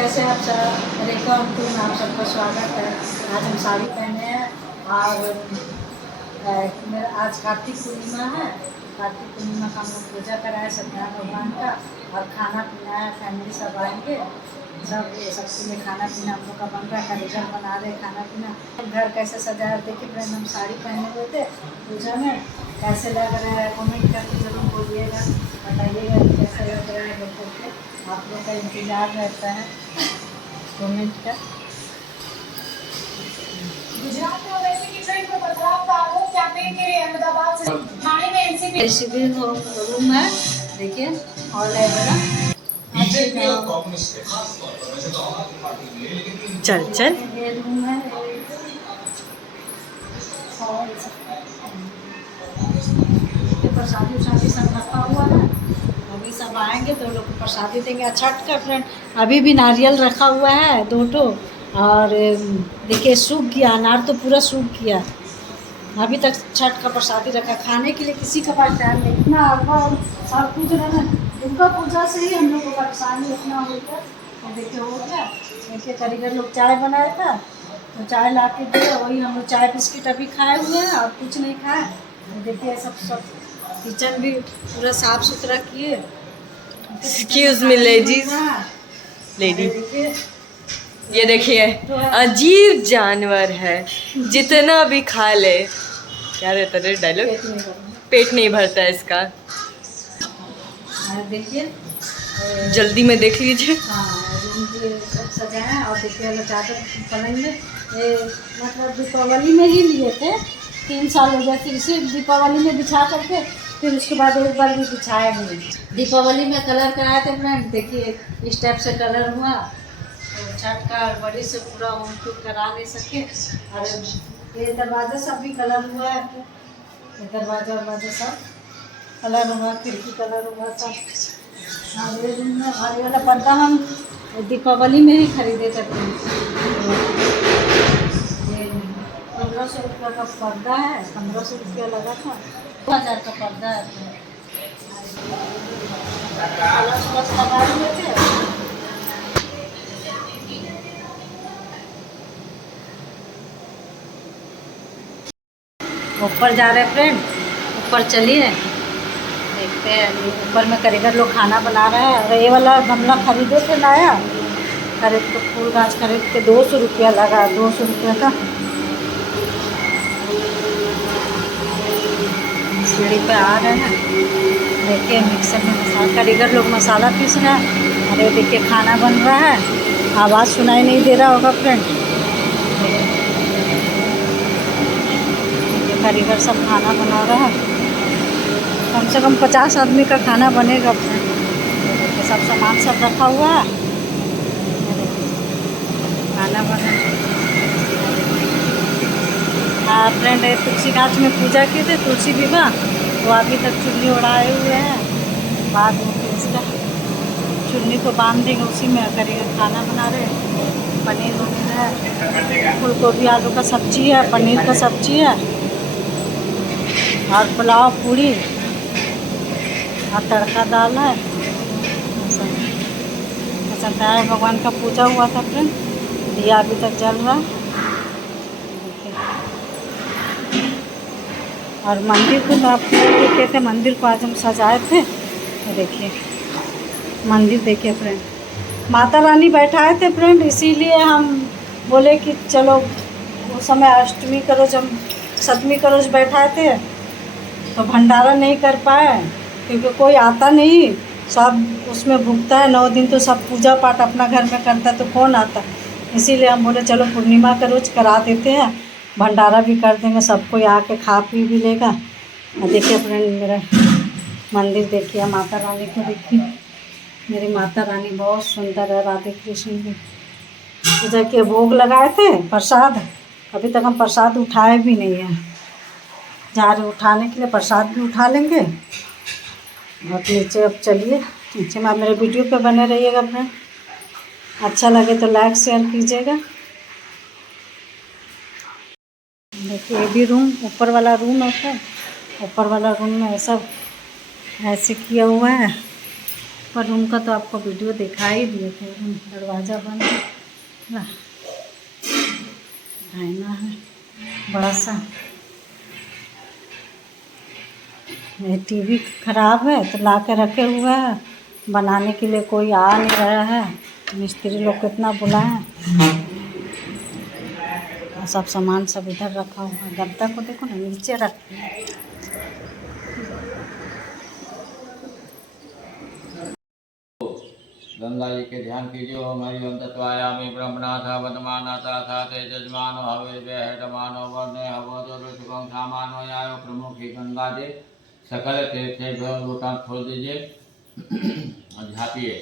कैसे आप सब? रेखा अंकुर में आप सबका स्वागत है। आज हम साड़ी पहने हैं और मेरा आज कार्तिक पूर्णिमा है। कार्तिक पूर्णिमा का हम लोग पूजा कराए सत्यनारायण भगवान का और खाना पीना है। फैमिली सब आएंगे, सबके लिए खाना पीना हम लोग का बन रहा है। कारीगर बना रहे खाना पीना। घर कैसे सजाया देखिए फ्रेंड। हम साड़ी पहने हुए थे पूजा में, कैसे लग रहा है कमेंट करके जरूर बोलिएगा, बताइएगा कि कैसे लग रहा है बोल करके। आप लोग का इंतजार रहता है कमेंट का। गुजरात में वैसे की ट्रेन में बदलाव का आरोप कैंपेन के लिए अहमदाबाद से ठाणे में एनसीपी शिविर रूम है, देखिए हॉल है बड़ा। चल चल ये रूम है और प्रसादी उसादी सब रखा हुआ है। अभी सब आएंगे तो लोग को प्रसादी देंगे। छठ का फ्रेंड अभी भी नारियल रखा हुआ है 2 ठो, और देखिए सूख गया अनार तो पूरा सूख गया। अभी तक छठ का प्रसादी रखा। खाने के लिए किसी के पास टाइम नहीं, इतना हलवा और सब कुछ रहना। दुर्गा पूजा से ही हम लोग को परेशानी इतना हो गया। और देखिए हो गया। देखिए कारीगर लोग चाय बनाया था तो चाय ला के दिया, वही हम लोग चाय बिस्किट अभी खाए हुए हैं और कुछ नहीं खाए। देखिए सब किचन भी पूरा साफ सुथरा किए। एक्सक्यूज मी लेडीज, लेडी ये देखिए अजीब जानवर है, जितना भी खा ले। क्या रहता है डायलॉग? पेट नहीं भरता है इसका। देखिए जल्दी में देख लीजिए। रूम के सब सजाए। और देखिए चादर पलंग में ये मतलब दीपावली में ही लिए थे। 3 साल हो गए थे इसे दीपावली में बिछा करके, फिर उसके बाद एक बार भी बिछाया नहीं। दीपावली में कलर कराए थे फ्रेंड। देखिए इस टाइप से कलर हुआ। तो छठ का बड़ी से पूरा होम शूट करा नहीं सके। और ये दरवाज़ा सब भी कलर हुआ है। ये दरवाज़ा सब कलर हुआ, खिड़की कलर हुआ सब। और ये रूम में और ये वाला पर्दा हम दीपावली में ही खरीदे थे। ये 1500 रुपये का पर्दा है, 1500 रुपया लगा था। 2000 का पर्दा है। कलश लगा दिए थे। ऊपर जा रहे फ्रेंड, ऊपर चलिए देखते हैं। ऊपर में कारीगर लोग खाना बना रहे हैं। और ये वाला गमला खरीदे थे नया, खरीद के फूल गाछ खरीद के 200 रुपया लगा, 200 रुपया का। सीढ़ी पे आ रहे हैं। देखिए मिक्सर में मसाला, कारीगर लोग मसाला पीस रहा है। अरे देखिए खाना बन रहा है, आवाज़ सुनाई नहीं दे रहा होगा फ्रेंड। कारीगर सब खाना बना रहा है। कम से कम 50 आदमी का खाना बनेगा फ्रेंड। देखिए सब सामान सब रखा हुआ है, खाना बना। हाँ फ्रेंड, तुलसी गाछ में पूजा की थी, तुलसी विवाह, तो अभी तक चुन्नी उड़ाए हुए हैं। बाद में फिर इसका चुन्नी को बांध देंगे, उसी में करेंगे। खाना बना रहे हैं, पनीर वनीर है, फूल गोभी आलू का सब्जी है, पनीर का सब्जी है, और पुलाव पूड़ी और तड़का दाल है। सत्यनारायण भगवान का पूजा हुआ था फ्रेंड, दिया अभी तक जल रहा है। और मंदिर को तो आप देखे थे, मंदिर को आज हम सजाए थे। तो देखिए मंदिर देखिए फ्रेंड, माता रानी बैठाए थे फ्रेंड। इसीलिए हम बोले कि चलो उस समय अष्टमी का रोज, हम सप्तमी का रोज बैठाए थे तो भंडारा नहीं कर पाए, क्योंकि कोई आता नहीं। सब उसमें भुगता है 9 दिन, तो सब पूजा पाठ अपना घर में करता है तो कौन आता। इसीलिए हम बोले चलो पूर्णिमा का रोज करा देते हैं, भंडारा भी कर देंगे, सब कोई आके खा पी भी लेगा। देखिए फ्रेंड मेरा मंदिर देखिए, माता रानी को देखिए। मेरी माता रानी बहुत सुंदर है। राधे कृष्ण की पूजा के भोग लगाए थे, प्रसाद अभी तक हम प्रसाद उठाए भी नहीं हैं। जा रहे उठाने के लिए, प्रसाद भी उठा लेंगे। और नीचे अब चलिए, नीचे में आप मेरे वीडियो पे बने रहिएगा फ्रेंड। अच्छा लगे तो लाइक शेयर कीजिएगा। देखिए ये भी रूम, ऊपर वाला रूम है फ्रेंड। ऊपर वाला रूम में सब ऐसे किया हुआ है। पर रूम का तो आपको वीडियो दिखा ही दिए थे। दरवाज़ा बंद है, आईना है बड़ा सा। ये टीवी ख़राब है तो ला के रखे हुए हैं, बनाने के लिए कोई आ नहीं रहा है। मिस्त्री लोग कितना बुलाएं। और सब सामान सब इधर रखा हुआ है। गद्दा को देखो ना, नीचे रखते हैं। गंगा जी के ध्यान कीजिए। ओम हरि ओम तत्वायामि ब्रह्मनाथ वदमानाथा साते जजमान हविर्वेहटमानो वर्णे हवोदो रुचिकं सामानो यायो प्रमुखी गंगा जी सकल तीर्थेभ्यो लोटान छोड़ दीजिए और झाँपिए।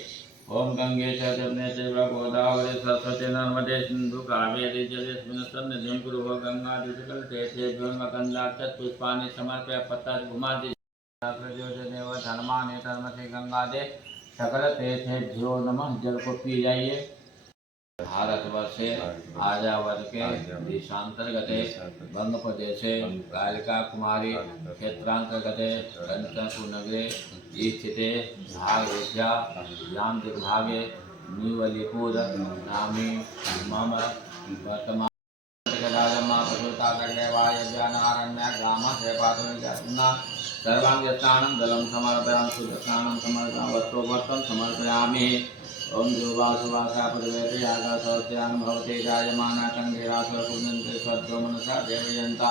ओम गंगे च जमुने चैव गोदावरी सरस्वती नर्मदे सिंधु कावेरी जलेस्मिन् सन्निधिं कुरु। गंगा जी सकल तीर्थेभ्यो मकंदाक्षत पुष्पाणि समर्पय पत्ता घुमा दीजिए। प्रयोजनेव धर्मानि धर्मसे गंगा दे सकल तीर्थेभ्यो नमः। जल को पी जाइए। भारतवर्षे आर्यावर्त के देशांतर्गते बंग प्रदेशे कालिका कुमारी क्षेत्रांतर्गते कंचनपुर नगरे स्थिते भागेभ्या याम दिग्भागे नीवलीपुर नामी मम वर्तमान सर्वांगस्नानं जलं समर्पयामि शुद्धस्नानं समर्पयामि वस्त्रोपस्तं समर्पयामि। ओम देवासुवासा पदवेते आकाशस्यानं भवते जायमाना कण्ठेरासुरकुन्दन्ते स्वद्धो मनसा देवयन्ता।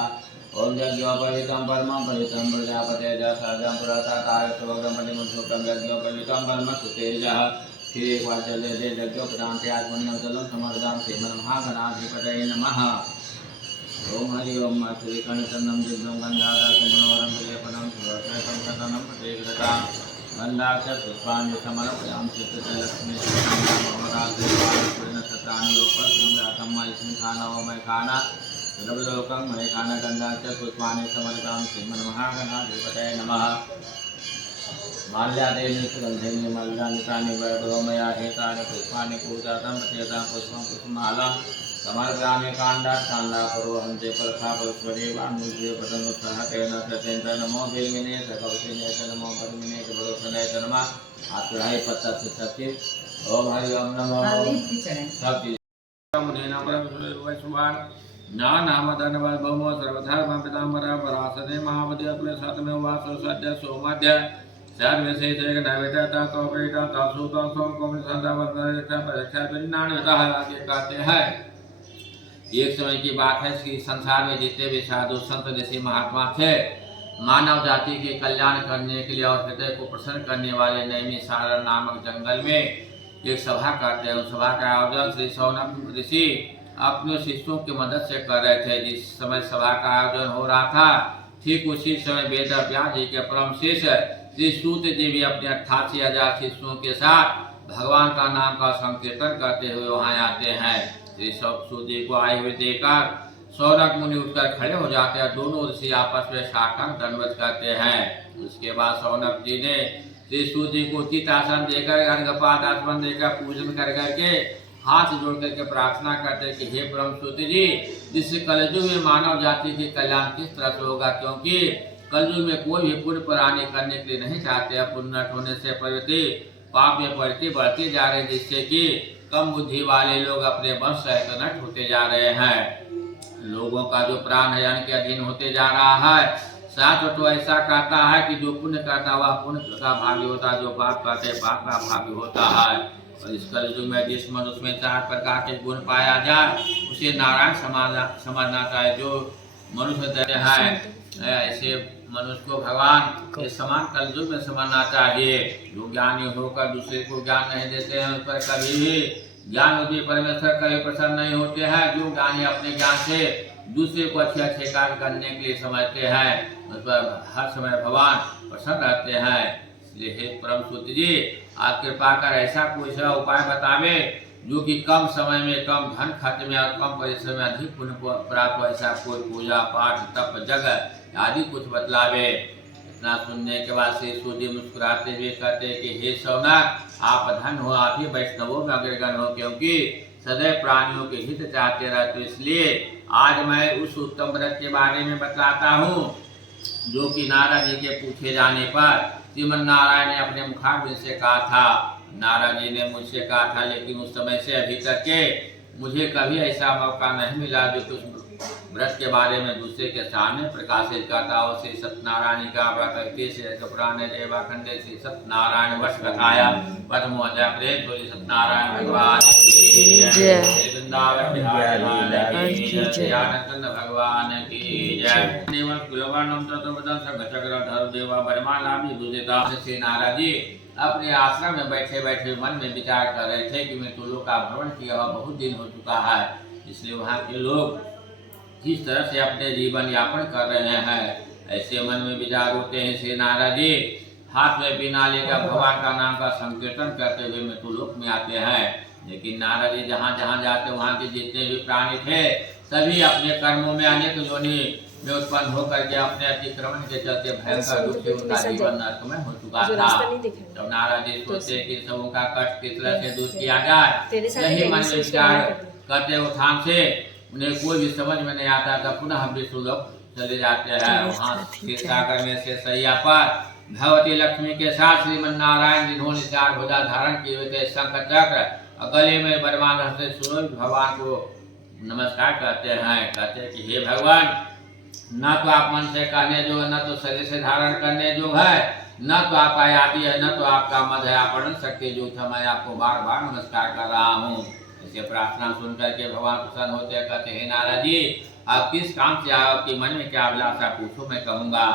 ओम यज्ञोपवीतं परमं पवित्रं प्रजापते जसजं पुरस्ताय स्वग्रमणिमुखं यज्ञोपवीतं परमं सुतेजः श्रीवाचले दे यज्ञोपदान्ते आत्मन्यं जलं समर्पयामि। श्रीमन्महागणाधिपतये नमः। ओम हरि ओम श्रीकण्ठनं दिव्यं गन्धाधरं विलेपनं सुरक्षितं कथनं प्रतीकृता गन्धाक्षर पुष्पाणि समर्पयामि। चित्ते लक्ष्मी सत्राणि रूपं मय खाना सर्वलोकं मय खाना गन्धाक्षर पुष्पाणि समर्पयामि। श्रीमन्महागणाधिपतये नमः। माल्यादेवी सुगन्धेन मल्यानितानि वैभवमया हेतानि पुष्पाणि पूजातं प्रत्येतां पुष्पं पुष्पमालां समर्पयामि। काण्डात् पुरोहन्ते परखापरस्वरेवान्मुद्रे पतनुत्साहतेन सतेन नमो भीमिने सकौशिने च नमो परमिने च भरोसने च नमः। आत्महाय पत्ता से सत्य। ओम हरि ओम नमो सत्य मुनेना परमेश्वर ना नाम धनवल भवो सर्वधर्म पितामह परासने महावदे अपने सातमे वासो सद्य सोमध्य सर्वसे तेग नैवेद्यता तो बेटा तासुता सोम कोम संधा वंदना परीक्षा बिन्नान आगे कहते हैं। एक समय की बात है कि संसार में जितने भी साधु संत ऋषि महात्मा थे, मानव जाति के कल्याण करने के लिए और हृदय को प्रसन्न करने वाले नैमिषारण्य नामक जंगल में एक सभा करते हैं। उस सभा का आयोजन श्री शौनक ऋषि अपने शिष्यों की मदद से कर रहे थे। जिस समय सभा का आयोजन हो रहा था, ठीक उसी समय वेद व्यास जी के परम शिष्य श्री सूत जी भी अपने 88,000 शिष्यों के साथ भगवान का नाम का संकीर्तन करते हुए वहाँ आते हैं। श्री सूत जी को आए हुए देखकर शौनक मुनि उठकर खड़े हो जाते हैं। दोनों ऋषि आपस में साष्टांग दंडवत करते हैं। उसके बाद शौनक जी ने श्री सूत जी को उचित आसन देकर अर्घपाद आसमन देकर पूजन कर करके हाथ जोड़ करके प्रार्थना करते कि हे परम सूत जी, जिस कलयुग में मानव जाति के कल्याण किस तरह से होगा, क्योंकि कलयुग में कोई भी पुण्य पुराने करने के लिए नहीं चाहते। पुण्य होने से प्रवृत्ति पाप में बढ़ती बढ़ती जा रही, जिससे कि कम बुद्धि वाले लोग अपने वंश सहित नष्ट होते जा रहे हैं। लोगों का जो प्राण है यानी के अधीन होते जा रहा है। शास्त्र तो ऐसा कहता है कि जो पुण्य करता वह पुण्य का भागी होता है, जो पाप करते पाप का भागी होता है। और इस कलयुग में जिस मनुष्य में 4 प्रकार के गुण पाया जाए उसे नारायण समझना चाहिए। जो मनुष्य है ऐसे मनुष्य को भगवान के समान कलयुग में समझना चाहिए। जो ज्ञानी होकर दूसरे को ज्ञान नहीं देते हैं, उस पर कभी भी ज्ञान रूपी परमेश्वर कभी प्रसन्न नहीं होते हैं। जो ज्ञानी अपने ज्ञान से दूसरे को अच्छे अच्छे कार्य करने के लिए समझते हैं, उस पर हर समय भगवान प्रसन्न रहते हैं। इसलिए हे परम सूत जी, आप कृपा कर ऐसा कोई सा उपाय बतावे जो कि कम समय में कम धन खर्च में और कम परिश्रम में अधिक पुण्य प्राप्त हो। ऐसा कोई पूजा पाठ तप जगह आदि कुछ बतलावे। इतना सुनने के बाद श्री सूत जी मुस्कुराते हुए कहते कि हे शौनक, आप धन हो, आप ही वैष्णवों में अग्रगण हो, क्योंकि सदैव प्राणियों के हित चाहते रहते। इसलिए आज मैं उस उत्तम व्रत के बारे में बतलाता हूँ जो कि नारद जी के पूछे जाने पर श्रीमन नारायण ने अपने मुखारबिंद से कहा था। नारद जी ने मुझसे कहा था, लेकिन उस समय से अभी तक के मुझे कभी ऐसा मौका नहीं मिला जो कुछ व्रत के बारे में दूसरे के सामने प्रकाशित करता हो। श्री सत्यनारायण का व्रत पुराने देवाखंडे श्री सत्यनारायण वर्ष बताया पद्मोदय प्रेम तो सत्यनारायण भगवान की जय, वृंदावन बिहारी जय, आनंद भगवान की जय। देवल कुलवर्णम तत्वदं सर्वचक्रधर देवा बर्माला विभूषिता। श्री नारद जी अपने आश्रम में बैठे बैठे मन में विचार कर रहे थे कि मैं तुलों का भ्रमण किया हुआ बहुत दिन हो चुका है, इसलिए वहाँ के लोग किस तरह से अपने जीवन यापन कर रहे हैं, ऐसे मन में विचार होते हैं। श्री नारद जी हाथ में बीना लेकर भगवान का नाम का संकीर्तन करते हुए मृत्युलोक में आते हैं। लेकिन नारद जी जहाँ जहाँ जाते वहाँ के जितने भी प्राणी थे सभी अपने कर्मों में अनेक योनि में उत्पन्न होकर के अपने अतिक्रमण के चलते भयंकर रूप से उनका जीवन नरकमय हो चुका था। तो नारद जी सोचे कि सबों का कष्ट किस तरह से दूर किया जाए, यही मन में विचार करते उत्थान से उन्हें कोई भी समझ में नहीं आता था। पुनः विष्णुलोक चले जाते हैं। वहाँ सागर में से सैया पर भगवती लक्ष्मी के साथ श्रीमन नारायण जिन्होंने 4 भुजा धारण किए हुए थे, शंख चक्र और गले में बरमान से सूरज भगवान को नमस्कार करते हैं। कहते हैं कि हे भगवान, न तो आप मन से कहने जो है, न तो शरीर से धारण करने जो है, न तो आपका आदि है, न तो आपका मध है, आपन शक्ति जो था। मैं आपको बार बार नमस्कार कर रहा हूँ। ऐसे प्रार्थना सुन करके भगवान प्रसन्न होते हैं। कहते हैं नारद जी आप किस काम से आओ, आपके मन में क्या अभिलाषा पूछो, मैं कहूँगा।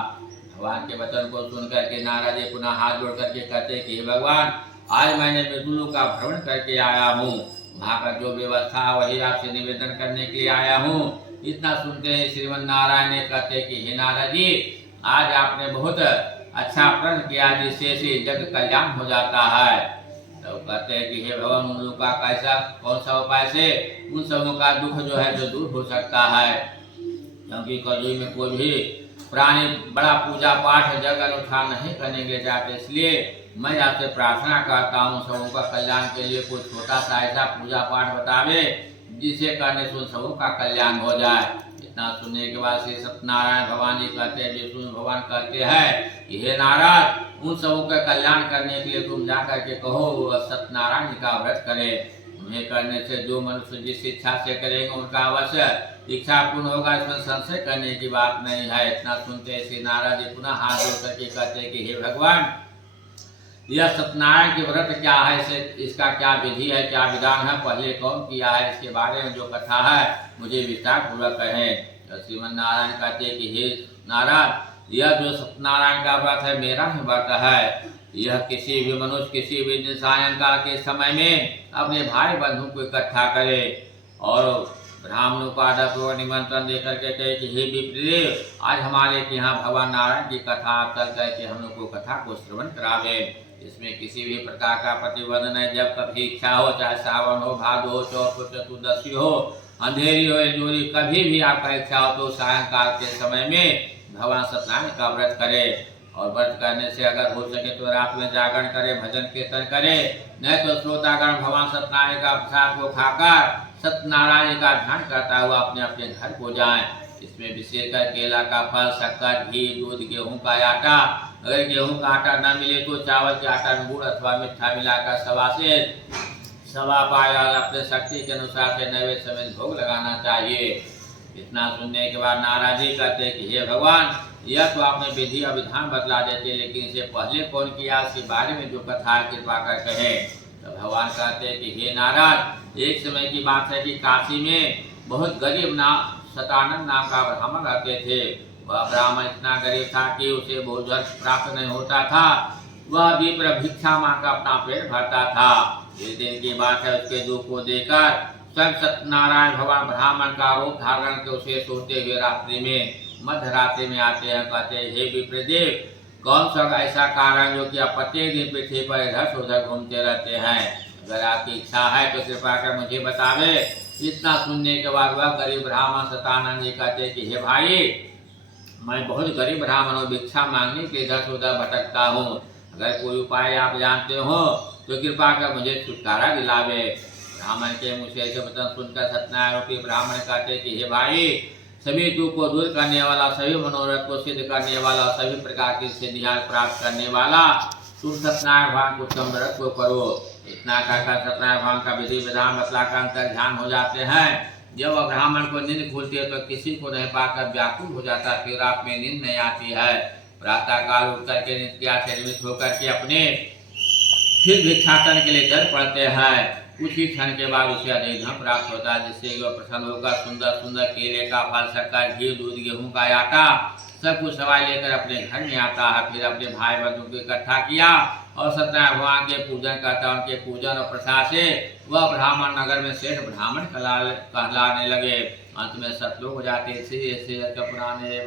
भगवान के वचन को सुन करके नारद जी पुनः हाथ जोड़ करके कहते हैं कि हे भगवान, आज मैंने मृदुलोक का भ्रमण करके आया हूँ, वहाँ का जो व्यवस्था वही आपसे निवेदन करने के लिए आया हूँ। इतना सुनते हैं श्रीमन नारायण ने कहते कि हे नारद जी आज आपने बहुत अच्छा प्रण किया जिससे जग कल्याण हो जाता है। तो कहते हैं कि हे भगवान, उन लोगों का कैसा कौन सा उपाय से उन सबों का दुख जो है जो दूर हो सकता है, क्योंकि कलयुग में कोई भी प्राणी बड़ा पूजा पाठ जग अनुष्ठान नहीं करने के जाते। इसलिए मैं आपसे प्रार्थना करता हूँ सबों का कल्याण के लिए कोई छोटा सा ऐसा पूजा पाठ बतावे जिसे करने से सबों का कल्याण हो जाए। इतना सुनने के बाद श्री सत्यनारायण भगवान जी कहते हैं, विष्णु भगवान कहते हैं कि हे नारद, उन सबों का कल्याण करने के लिए तुम जा करके कहो सत्यनारायण जी का व्रत करे। उन्हें करने से जो मनुष्य जिस इच्छा से करेंगे उनका अवश्य इच्छा पूर्ण होगा, इसमें संशय करने की बात नहीं है। इतना सुनते श्री नारद जी पुनः हाथ जोड़ करके कहते हैं कि हे भगवान, यह सत्यनारायण के व्रत क्या है, इसका क्या विधि है, क्या विधान है, पहले कौन किया है, इसके बारे में जो कथा है मुझे विस्तार पूर्वक कहें। तो श्रीमन नारायण कहते हैं कि हे नारद, यह जो सत्यनारायण का व्रत है मेरा ही व्रत है। यह किसी भी मनुष्य किसी भी दिन सायंकाल के समय में अपने भाई बंधु को इकट्ठा करे और ब्राह्मणों को आदर निमंत्रण देकर के कहे कि हे विप्र, आज हमारे यहाँ भगवान नारायण की कथा चल करके हम लोग को कथा को श्रवण करावे। इसमें किसी भी प्रकार का प्रतिबंध नहीं। जब कभी इच्छा हो, चाहे सावन हो, भादो हो, चौथ हो, चतुर्दशी हो, अंधेरी हो, जोड़ी, कभी भी आपका इच्छा हो तो सायंकाल के समय में भगवान सत्यनारायण का व्रत करे। और व्रत करने से अगर हो सके तो रात में जागरण करे, भजन कीर्तन करे, नहीं तो श्रोतागण भगवान सत्यनारायण का प्रसाद को खाकर सत्यनारायण का ध्यान करता हुआ अपने अपने घर को जाएं। इसमें विशेषकर केला का फल, शक्कर, घी, दूध, गेहूं का आटा, अगर गेहूं का आटा न मिले तो चावल के आटा में गुड़ अथवा मिठा मिलाकर सवा पाया अपने शक्ति के अनुसार से नैवेद्य समेत भोग लगाना चाहिए। इतना सुनने के बाद नारद जी कहते कि हे भगवान, यह तो आपने विधि और विधान बतला देते, लेकिन इसे पहले कौन किया इसके बारे में जो कथा कृपा कर कहे। तो भगवान कहते कि हे नारद, एक समय की बात है कि काशी में बहुत गरीब सतानंद नाम का ब्राह्मण रहते थे। वह ब्राह्मण इतना गरीब था कि उसे भोजन प्राप्त नहीं होता था। वह विप्र भिक्षा मांग अपना पेट भरता था। एक दिन की बात है, उसके दुख को देखकर स्वयं सत्यनारायण भगवान ब्राह्मण का रूप धारण के उसे सोते हुए रात्रि में मध्य रात्रि में आते हैं। कहते हैं हे विप्रदेव, कौन सा ऐसा कारण जो कि आप प्रत्येक दिन पृथ्वी पर इधर उधर घूमते रहते हैं, अगर आपकी इच्छा है तो कृपा कर मुझे बतावे। इतना सुनने के बाद वह गरीब ब्राह्मण सतानंद जी कहते कि हे भाई, मैं बहुत गरीब ब्राह्मण हूँ, भिक्षा मांगने के इधर से उधर भटकता हूँ। अगर कोई उपाय आप जानते हो तो कृपा कर मुझे छुटकारा दिलावे। ब्राह्मण के मुझे ऐसे वचन सुनकर सत्यनारायण रूपी ब्राह्मण कहते कि हे भाई, सभी दुख को दूर करने वाला, सभी मनोरथ को सिद्ध करने वाला, सभी प्रकार की सिद्धियां प्राप्त करने वाला तुम सत्यनारायण भगवान को उत्तम व्रत को करो। इतना कहकर सत्यनारायण भगवान का विधि विधान बतलाकर अंतर ध्यान हो जाते हैं। जब ब्राह्मण को नींद खुलती है तो किसी को नहीं पाकर व्याकुल हो जाता, फिर रात में नींद नहीं आती है। प्रातः काल उठ करके नित्य क्रिया से निमित्त होकर के अपने फिर भिक्षाटन के लिए चल पड़ते हैं। कुछ ही क्षण के बाद उसे अधिक धन प्राप्त होता है, जिससे वह प्रसन्न होकर सुंदर सुंदर केले का फल, शक्कर, घी, दूध, गेहूं का आटा सब कुछ सवाई लेकर अपने घर में आता है। फिर अपने भाई बंधु को इकट्ठा किया और सत्यनारायण भगवान के पूजन करता। उनके पूजन और प्रसाद से वह ब्राह्मण नगर में श्रेष्ठ ब्राह्मण कहलाने लगे। अंत में सतलोक हो जाते। पुराने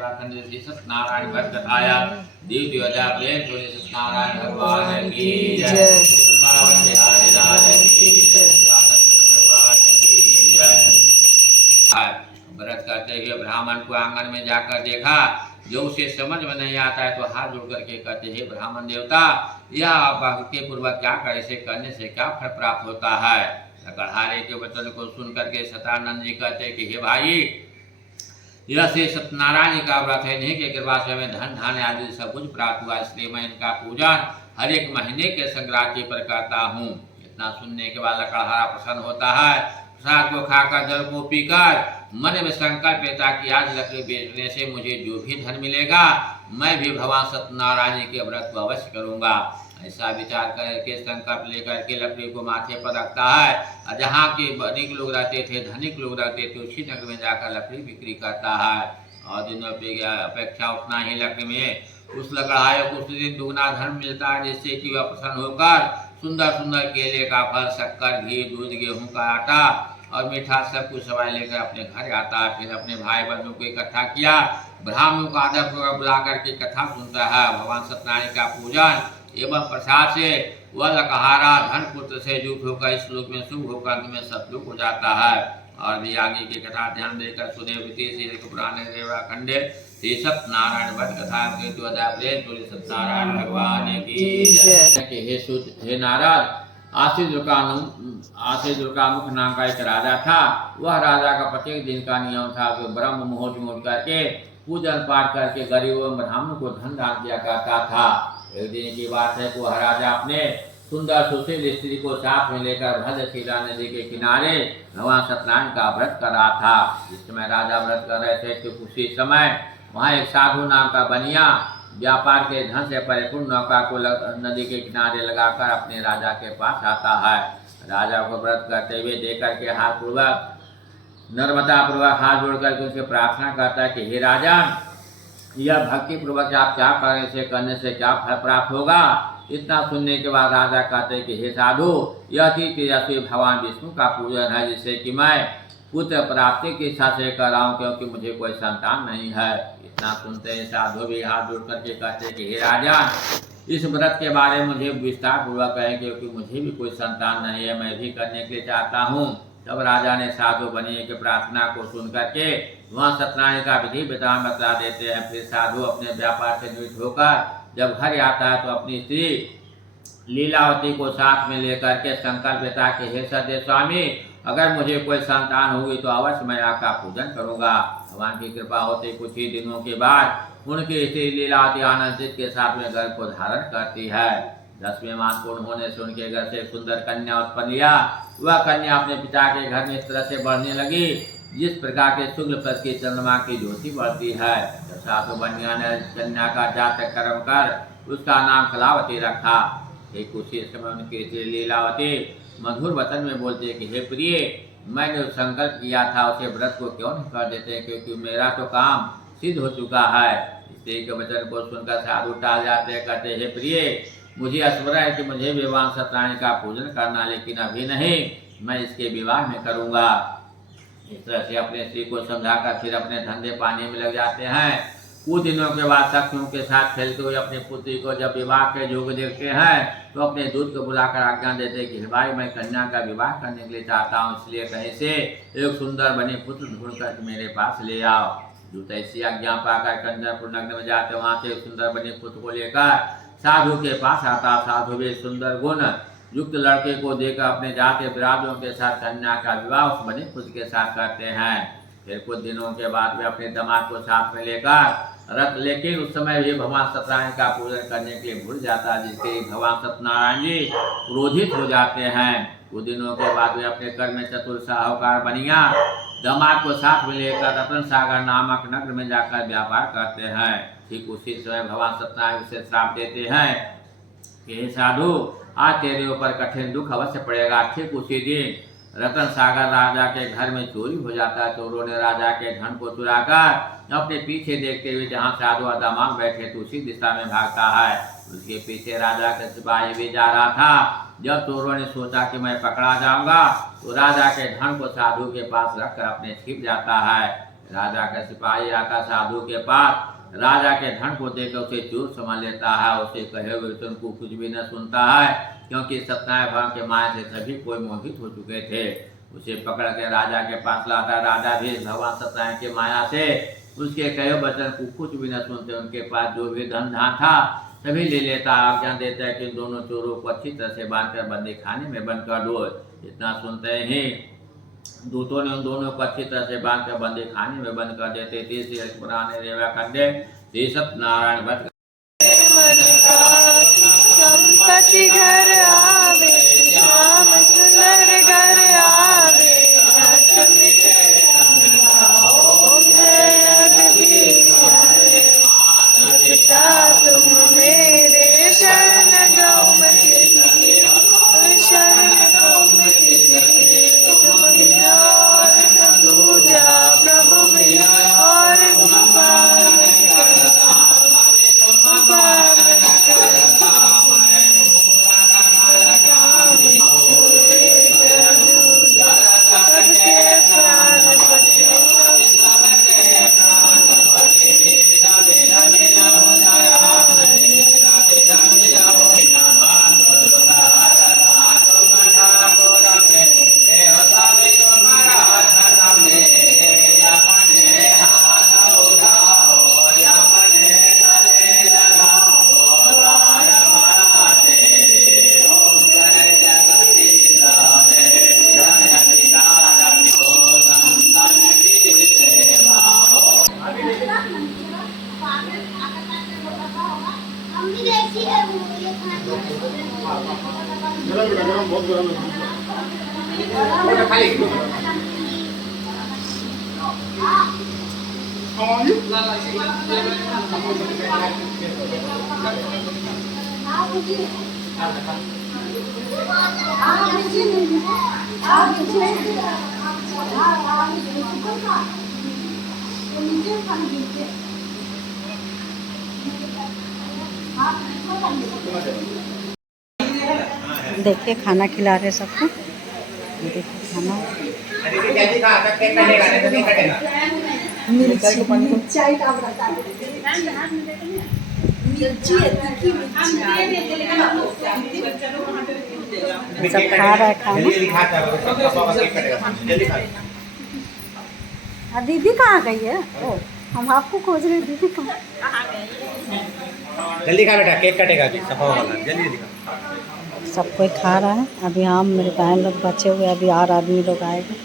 सत्यनारायण भक्त कथाया द्वितीय अध्याय प्रेम थोड़े सत्यनारायण भगवान की जय, वृंदावन बिहारी लाल की जय, भगवान की जय। व्रत करते हुए ब्राह्मण को आंगन में जाकर देखा, जो उसे समझ में नहीं आता है तो हाथ जोड़ करके कहते हे ब्राह्मण देवता, यह भक्ति पूर्वक क्या करे, से करने से क्या फल प्राप्त होता है। गढ़ारे के वचन को सुन करके सतानंद जी कहते कि हे भाई, यह से सत्यनारायण जी का व्रत है, इन्हीं की कृपा से हमें धन धान्य आदि सब कुछ प्राप्त हुआ, इसलिए मैं इनका पूजन हर एक महीने के संक्रांति पर करता हूँ। इतना सुनने के बाद लकड़हारा प्रसन्न होता है। प्रसाद को खाकर जल को पीकर मन में संकल्प लेता कि आज लकड़ी बेचने से मुझे जो भी धन मिलेगा मैं भी भगवान सत्यनारायण जी के व्रत को अवश्य करूंगा। ऐसा विचार करके संकल्प लेकर के लकड़ी को माथे पर रखता है। जहाँ के धनिक लोग रहते थे, धनिक लोग रहते थे, उसी नगर में जाकर लकड़ी बिक्री करता है। और दिनों की अपेक्षा उतना ही लकड़ी में उस लकड़हारे को उस दिन दुगना धन मिलता है, जिससे कि वह प्रसन्न होकर सुंदर सुंदर केले का फल, शक्कर, घी, दूध, गेहूं का आटा और मीठा सब कुछ सवाई लेकर अपने घर आता है। फिर अपने भाई बंधुओं को इकट्ठा किया, ब्राह्मणों को आदर पूर्वक बुला करके कथा सुनता है। भगवान सत्यनारायण का पूजन एवं प्रसाद से वह लकड़हारा धन पुत्र से युक्त होकर इस लोक में शुभ होकर अंत में सतयुग हो जाता है। और भी आगे की कथा ध्यान देकर सुने पुराने रेवा खंडे सत्यनारायण वध कथा सत्यनारायण भगवान की जय। हे नारद, आशीष का मुख नाम का एक राजा था। वह राजा का प्रत्येक दिन का नियम था कि ब्रह्म मुहूर्त करके पूजन पाठ करके गरीबों एवं ब्राह्मणों को धन दान दिया करता था। एक दिन की बात है कि वह राजा अपने सुंदर सुशील स्त्री को साथ में लेकर भद्रशिला नदी के किनारे भगवान सत्यनारायण का व्रत कर रहा था। जिस समय राजा व्रत कर रहे थे तो उसी समय वहाँ एक साधु नाम का बनिया व्यापार के धन से परिपूर्ण नौका को नदी के किनारे लगाकर अपने राजा के पास आता है। राजा को व्रत करते हुए देख करके हाथ पूर्वक नर्मदा पूर्वक हाथ जोड़ करके उनसे प्रार्थना करता है कि हे राजा, यह भक्ति पूर्वक आप क्या करने से क्या फल प्राप्त होगा। इतना सुनने के बाद राजा कहते हैं कि हे साधु, यह तेजस्वी भगवान विष्णु का पूजन है, जिससे कि मैं पुत्र प्राप्ति की इच्छा से कर रहा हूँ, क्योंकि मुझे कोई संतान नहीं है। इतना सुनते हैं साधु भी हाथ जोड़ करके कहते हैं कि हे राजा, इस व्रत के बारे में मुझे विस्तार पूर्वक कहें, क्योंकि मुझे भी कोई संतान नहीं है, मैं भी करने के लिए चाहता हूँ। तब राजा ने साधु बनिए की प्रार्थना को सुन करके वहाँ सत्यनारायण का विधि विधान बता देते हैं। फिर साधु अपने व्यापार से निवृत्त होकर जब घर आता है तो अपनी स्त्री लीलावती को साथ में लेकर के संकल्प लेता कि हे सत्य स्वामी, अगर मुझे कोई संतान होगी तो अवश्य मैं आपका पूजन करूंगा। भगवान की कृपा होते कुछ ही दिनों के बाद उनकी स्त्री लीलावती आनंदित के साथ में गर्भ को धारण करती है। 10वें मास पूर्ण होने से उनके घर से सुंदर कन्या उत्पन्न लिया। वह कन्या अपने पिता के घर में इस तरह से बढ़ने लगी जिस प्रकार के शुक्ल पक्ष की चंद्रमा की ज्योति बढ़ती है। साधु बनिया ने कन्या का जातक कर्म कर उसका नाम कलावती रखा। एक उसी समय उनकी स्त्री लीलावती मधुर वचन में बोलते कि हे प्रिय, मैंने संकल्प किया था उसे व्रत को क्यों नहीं कर देते, क्योंकि मेरा तो काम सिद्ध हो चुका है। स्त्री के वचन को सुनकर साधु टाल जाते, कहते हे प्रिय, मुझे स्मरण है कि मुझे भगवान सत्यनारायण का पूजन करना, लेकिन अभी नहीं, मैं इसके विवाह में करूंगा। इस तरह से अपने स्त्री को समझाकर फिर अपने धंधे पानी में लग जाते हैं। कुछ दिनों के बाद सखियों के साथ खेलते हुए अपनी पुत्री को जब विवाह के योग देखते हैं तो अपने दूध को बुलाकर आज्ञा देते हैं कि भाई, मैं कन्या का विवाह करने के लिए चाहता हूँ, इसलिए कहीं से एक सुंदर बनी पुत्र ढूंढ कर मेरे पास ले आओ। दूत ऐसी आज्ञा पाकर कंचनपुर नगर में जाते, वहाँ से एक सुंदर बनी पुत्र को लेकर साधु के पास आता। साधु भी सुंदर गुण युक्त लड़के को देखकर अपने जाते बिरादरों के साथ कन्या का विवाह उस बने पुत्र के साथ करते हैं। फिर कुछ दिनों के बाद वे अपने दामाद को साथ में लेकर रथ, लेकिन उस समय भी भगवान सत्यनारायण का पूजन करने के लिए भूल जाता है, जिसके भगवान सत्यनारायण जी क्रोधित हो जाते हैं। कुछ दिनों के बाद वे अपने घर में चतुर साहूकार बनिया दामाद को साथ में लेकर रतन सागर नामक नगर में जाकर व्यापार करते हैं। ठीक उसी समय भगवान सत्यनारायण उसे श्राप देते हैं कि हे साधु, आज तेरे ऊपर कठिन दुख अवश्य पड़ेगा। ठीक उसी दिन रतन सागर राजा के घर में चोरी हो जाता है। चोरों ने राजा के धन को चुराकर अपने पीछे देखते हुए जहाँ साधु और दामाद बैठे तो उसी दिशा में भागता है। उसके पीछे राजा का सिपाही भी जा रहा था। जब चोरों ने सोचा कि मैं पकड़ा जाऊंगा तो राजा के धन को साधु के पास रखकर अपने छिप जाता है। राजा का सिपाही आकर साधु के पास राजा के धन को देकर उसे चोर समझ लेता है। उसे कहे हुए वचन को कुछ भी न सुनता है, क्योंकि सत्यनारायण भगवान के माया से सभी कोई मोहित हो चुके थे। उसे पकड़ के राजा के पास लाता। राजा भी भगवान सत्यनारायण के माया से उसके कहे वचन को कुछ भी न सुनते। उनके पास जो भी धन धान था सभी ले लेता। आज्ञा देता है कि दोनों चोरों को अच्छी तरह से बांधकर बंदी खाने में बंद कर दो। इतना सुनते ही दूतों ने उन दोनों को अच्छी तरह से बांधकर बंदी खाने में बंद कर देते थे। श्री पुराने रेवा खंडे श्री सत्यनारायण भट्ट। संपत्ति घर आवे, श्याम सुंदर घर आवे, तुम मेरे शरण गौ मुझे, शरण गौ मुझे, तुम बिना न दूजा प्रभु बिना और देखिए खाना खिला रहे सबको। देखिए खाना सब खा रहा है खाना। दीदी कहाँ गई है? ओ, हम आपको खोज रहे। दीदी कहाँ? जल्दी खा बेटा, केक कटेगा अभी, सफा वाला, जल्दी दिखा। सब कोई खा रहा है। अभी हम मेरे बहन लोग बचे हुए, अभी और आदमी लोग आएंगे।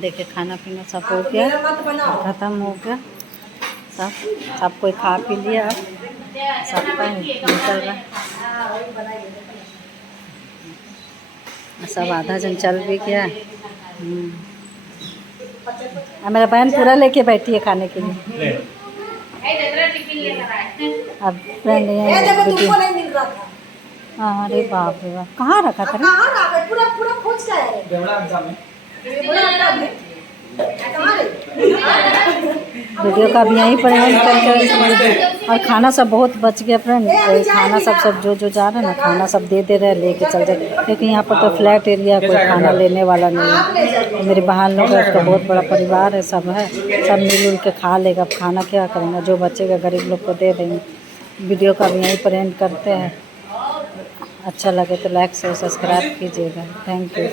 देखिए खाना पीना सब हो गया, खत्म हो गया। सब कोई खा पी लिया। अब सबका निकल रहा, सब आधा जन चल भी गया। मेरा बहन पूरा लेके बैठी है खाने के लिए। अब फ्रेंड हाँ, अरे बाप रे बाप, कहाँ रखा था? पूरा खोज का है। वीडियो का भी यहीं पर एंड करके। और खाना सब बहुत बच गया फ्रेंड। खाना सब जो जा रहा है ना, खाना सब दे रहे हैं, लेके चल जाए, क्योंकि यहाँ पर तो फ्लैट एरिया, कोई खाना लेने वाला नहीं है। मेरी बहन लोग है, उसका बहुत बड़ा परिवार है, सब है, सब मिलजुल के खा लेगा। अब खाना क्या करेंगे, जो बचेगा गरीब लोग को दे देंगे। वीडियो का भी यहीं पर एंड करते हैं। अच्छा लगे तो लाइक शेयर सब्सक्राइब कीजिएगा। Thank you.